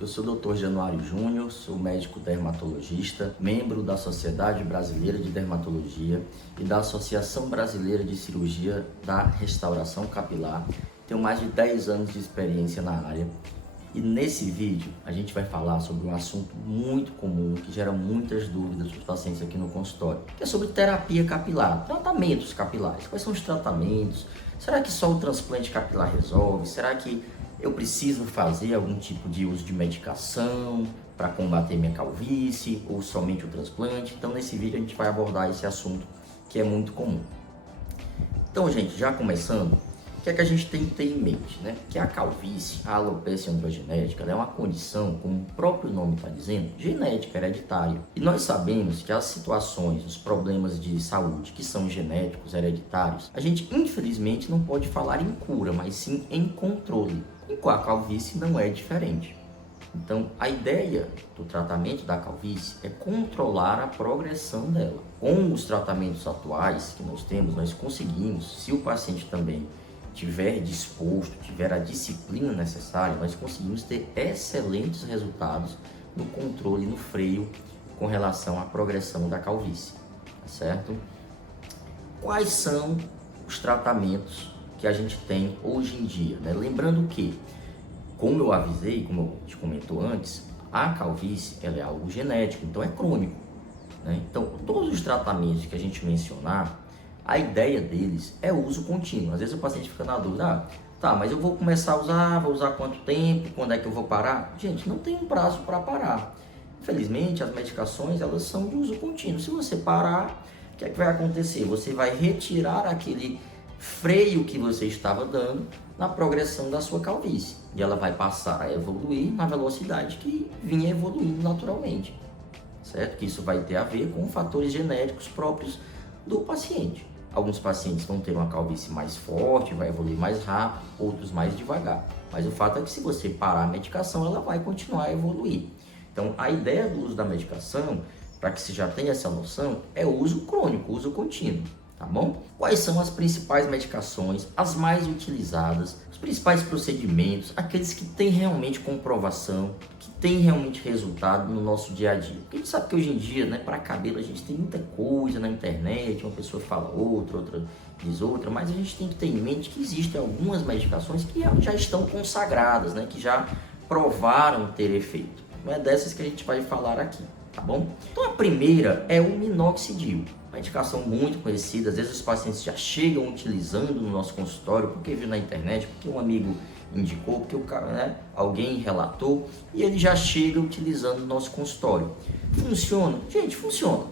Eu sou o Dr. Januário Júnior, sou médico dermatologista, membro da Sociedade Brasileira de Dermatologia e da Associação Brasileira de Cirurgia da Restauração Capilar. Tenho mais de 10 anos de experiência na área e nesse vídeo a gente vai falar sobre um assunto muito comum que gera muitas dúvidas dos pacientes aqui no consultório, que é sobre terapia capilar, tratamentos capilares. Quais são os tratamentos? Será que só o transplante capilar resolve? Será que eu preciso fazer algum tipo de uso de medicação para combater minha calvície ou somente o transplante? Então nesse vídeo a gente vai abordar esse assunto que é muito comum. Então, gente, já começando, o que é que a gente tem que ter em mente, né? Que a calvície, a alopecia androgenética, ela é uma condição, como o próprio nome está dizendo, genética, hereditária. E nós sabemos que as situações, os problemas de saúde que são genéticos, hereditários, a gente infelizmente não pode falar em cura, mas sim em controle. E com a calvície não é diferente. Então, a ideia do tratamento da calvície é controlar a progressão dela. Com os tratamentos atuais que nós temos, nós conseguimos, se o paciente também tiver disposto, tiver a disciplina necessária, nós conseguimos ter excelentes resultados no controle, no freio, com relação à progressão da calvície, tá certo? Quais são os tratamentos que a gente tem hoje em dia, né? Lembrando que, como eu avisei, como eu te comentou antes, a calvície ela é algo genético, então é crônico, né? Então, todos os tratamentos que a gente mencionar, a ideia deles é uso contínuo. Às vezes o paciente fica na dúvida, tá, mas eu vou começar a usar, vou usar quanto tempo, quando é que eu vou parar? Gente, não tem um prazo para parar. Infelizmente, as medicações, elas são de uso contínuo. Se você parar, o que é que vai acontecer? Você vai retirar aquele freio que você estava dando na progressão da sua calvície. E ela vai passar a evoluir na velocidade que vinha evoluindo naturalmente. Certo? Que isso vai ter a ver com fatores genéticos próprios do paciente. Alguns pacientes vão ter uma calvície mais forte, vai evoluir mais rápido, outros mais devagar. Mas o fato é que se você parar a medicação, ela vai continuar a evoluir. Então, a ideia do uso da medicação, para que você já tenha essa noção, é o uso crônico, uso contínuo, tá bom? Quais são as principais medicações, as mais utilizadas, os principais procedimentos, aqueles que têm realmente comprovação, que têm realmente resultado no nosso dia a dia? Porque a gente sabe que hoje em dia, né, para cabelo a gente tem muita coisa na internet, uma pessoa fala outra, outra diz outra, mas a gente tem que ter em mente que existem algumas medicações que já estão consagradas, né, que já provaram ter efeito. Não é dessas que a gente vai falar aqui, tá bom? Então a primeira é o minoxidil, uma medicação muito conhecida. Às vezes os pacientes já chegam utilizando no nosso consultório porque viu na internet, porque um amigo indicou, porque o cara, né, alguém relatou, e ele já chega utilizando no nosso consultório. Funciona? Gente, funciona.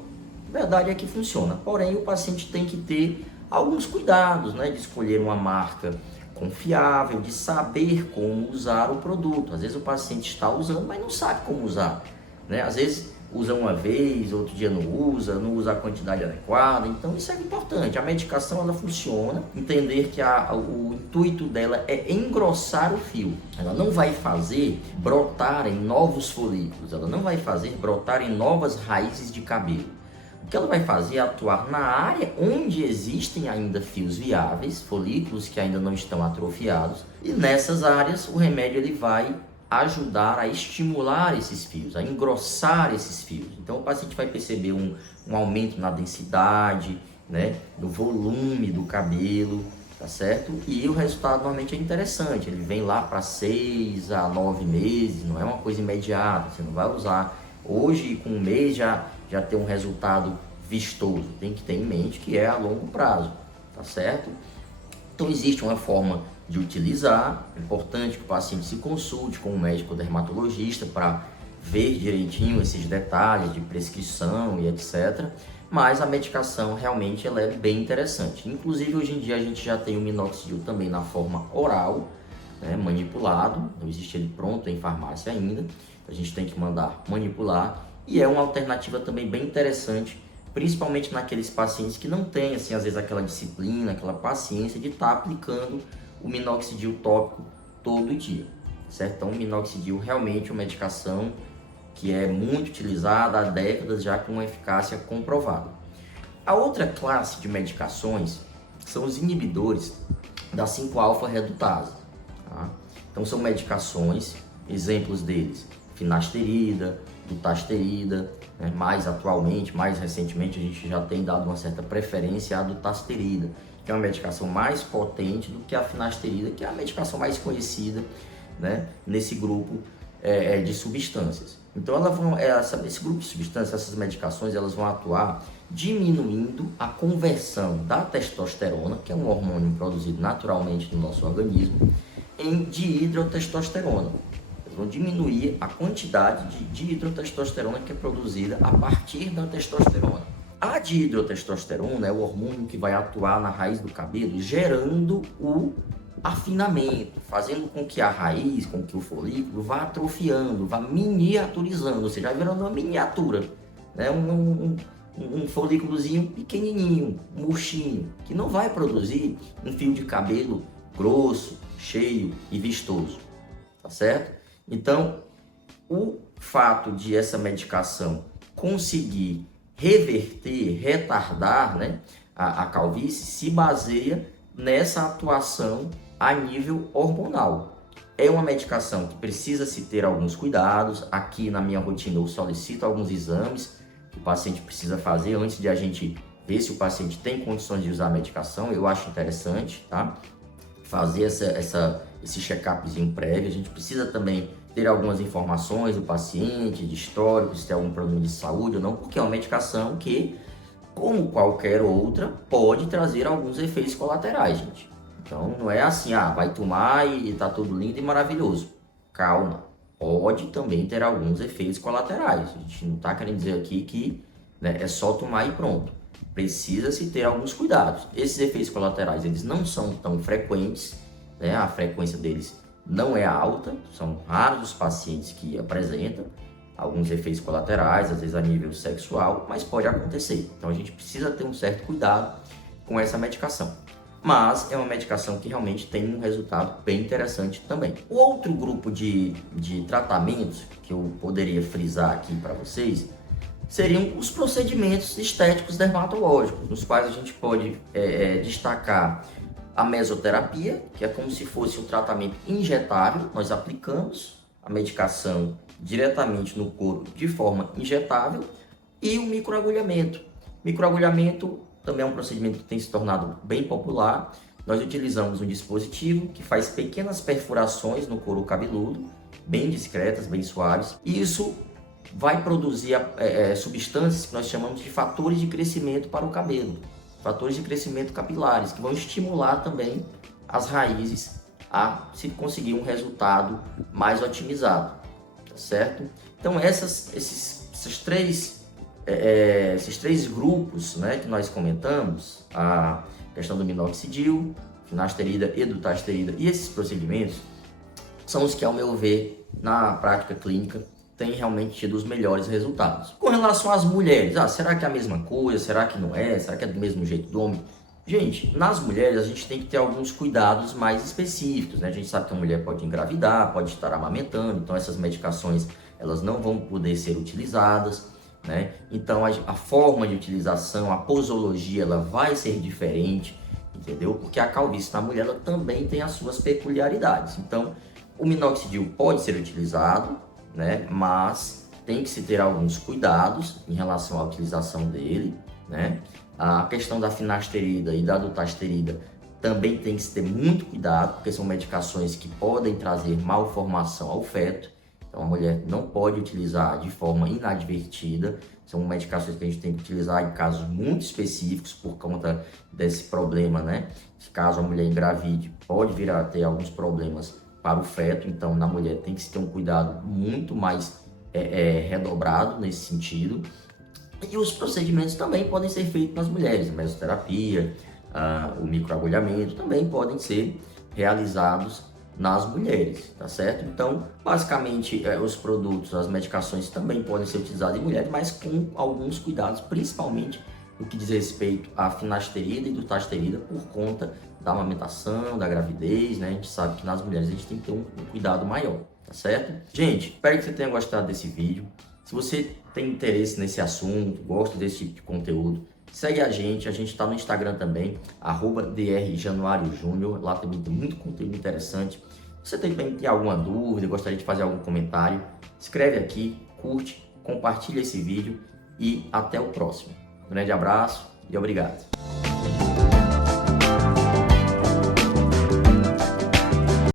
A verdade é que funciona, porém o paciente tem que ter alguns cuidados, né, de escolher uma marca confiável, de saber como usar o produto. Às vezes o paciente está usando, mas não sabe como usar, né? Às vezes usa uma vez, outro dia não usa a quantidade adequada. Então isso é importante. A medicação ela funciona, entender que o intuito dela é engrossar o fio. Ela não vai fazer brotar em novos folículos, ela não vai fazer brotar em novas raízes de cabelo. O que ela vai fazer é atuar na área onde existem ainda fios viáveis, folículos que ainda não estão atrofiados, e nessas áreas o remédio ele vai ajudar a estimular esses fios, a engrossar esses fios. Então o paciente vai perceber um aumento na densidade, né, no volume do cabelo, tá certo? E o resultado normalmente é interessante, ele vem lá para 6 a 9 meses, não é uma coisa imediata, você não vai usar hoje com um mês já ter um resultado vistoso. Tem que ter em mente que é a longo prazo, tá certo? Então existe uma forma de utilizar, é importante que o paciente se consulte com um médico dermatologista para ver direitinho esses detalhes de prescrição e etc. Mas a medicação realmente ela é bem interessante. Inclusive hoje em dia a gente já tem o minoxidil também na forma oral, né, manipulado, não existe ele pronto em farmácia ainda, a gente tem que mandar manipular. E é uma alternativa também bem interessante, principalmente naqueles pacientes que não têm, assim, às vezes aquela disciplina, aquela paciência de estar aplicando o minoxidil tópico todo dia, certo? Então o minoxidil realmente é uma medicação que é muito utilizada há décadas já com uma eficácia comprovada. A outra classe de medicações são os inibidores da 5-alfa redutase, tá? Então são medicações Exemplos deles: finasterida, dutasterida, né? Mais atualmente, mais recentemente, a gente já tem dado uma certa preferência à dutasterida, que é uma medicação mais potente do que a finasterida, que é a medicação mais conhecida, né, nesse grupo de substâncias. Então esse grupo de substâncias, essas medicações, elas vão atuar diminuindo a conversão da testosterona, que é um hormônio produzido naturalmente no nosso organismo, em dihidrotestosterona. Eles vão diminuir a quantidade de dihidrotestosterona que é produzida a partir da testosterona. A dihidrotestosterona é o hormônio que vai atuar na raiz do cabelo, gerando o afinamento, fazendo com que a raiz, com que o folículo vá atrofiando, vá miniaturizando, ou seja, vai virando uma miniatura, né? Um folículozinho pequenininho, murchinho, que não vai produzir um fio de cabelo grosso, cheio e vistoso, tá certo? Então, o fato de essa medicação conseguir reverter, retardar, né, a calvície se baseia nessa atuação a nível hormonal. É uma medicação que precisa se ter alguns cuidados. Aqui na minha rotina eu solicito alguns exames que o paciente precisa fazer antes de a gente ver se o paciente tem condições de usar a medicação. Eu acho interessante, tá? Fazer esse check-upzinho prévio. A gente precisa também ter algumas informações do paciente, de histórico, se tem algum problema de saúde ou não, porque é uma medicação que, como qualquer outra, pode trazer alguns efeitos colaterais, gente. Então não é assim, vai tomar e tá tudo lindo e maravilhoso. Calma, pode também ter alguns efeitos colaterais. A gente não tá querendo dizer aqui que, né, é só tomar e pronto. Precisa-se ter alguns cuidados. Esses efeitos colaterais, eles não são tão frequentes, né? A frequência deles não é alta, são raros os pacientes que apresentam alguns efeitos colaterais, às vezes a nível sexual, mas pode acontecer. Então a gente precisa ter um certo cuidado com essa medicação. Mas é uma medicação que realmente tem um resultado bem interessante também. O outro grupo de tratamentos que eu poderia frisar aqui para vocês seriam os procedimentos estéticos dermatológicos, nos quais a gente pode destacar a mesoterapia, que é como se fosse um tratamento injetável. Nós aplicamos a medicação diretamente no corpo de forma injetável, e o microagulhamento. Microagulhamento também é um procedimento que tem se tornado bem popular. Nós utilizamos um dispositivo que faz pequenas perfurações no couro cabeludo, bem discretas, bem suaves, e isso vai produzir substâncias que nós chamamos de fatores de crescimento para o cabelo, fatores de crescimento capilares, que vão estimular também as raízes a se conseguir um resultado mais otimizado, tá certo? Então esses três grupos, né, que nós comentamos, a questão do minoxidil, finasterida e dutasterida, e esses procedimentos são os que, ao meu ver, na prática clínica, têm realmente tido os melhores resultados. Com relação às mulheres, será que é a mesma coisa? Será que não é? Será que é do mesmo jeito do homem? Gente, nas mulheres a gente tem que ter alguns cuidados mais específicos, né? A gente sabe que a mulher pode engravidar, pode estar amamentando, então essas medicações elas não vão poder ser utilizadas, né? Então a forma de utilização, a posologia, ela vai ser diferente, entendeu? Porque a calvície na mulher ela também tem as suas peculiaridades. Então o minoxidil pode ser utilizado, né? Mas tem que se ter alguns cuidados em relação à utilização dele, né? A questão da finasterida e da dutasterida também tem que se ter muito cuidado, porque são medicações que podem trazer malformação ao feto. Então a mulher não pode utilizar de forma inadvertida. São medicações que a gente tem que utilizar em casos muito específicos por conta desse problema, né? Caso a mulher engravide, pode vir a ter alguns problemas para o feto. Então na mulher tem que se ter um cuidado muito mais redobrado nesse sentido. E os procedimentos também podem ser feitos nas mulheres. A mesoterapia, o microagulhamento também podem ser realizados nas mulheres, tá certo? Então, basicamente, os produtos, as medicações também podem ser utilizadas em mulheres, mas com alguns cuidados, principalmente no que diz respeito à finasterida e dutasterida, por conta da amamentação, da gravidez, né? A gente sabe que nas mulheres a gente tem que ter um cuidado maior, tá certo? Gente, espero que você tenha gostado desse vídeo. Se você tem interesse nesse assunto, gosta desse tipo de conteúdo, segue a gente está no Instagram também, @drjanuariojunior, lá também tem muito conteúdo interessante. Você tem alguma dúvida, gostaria de fazer algum comentário? Escreve aqui, curte, compartilha esse vídeo e até o próximo. Um grande abraço e obrigado.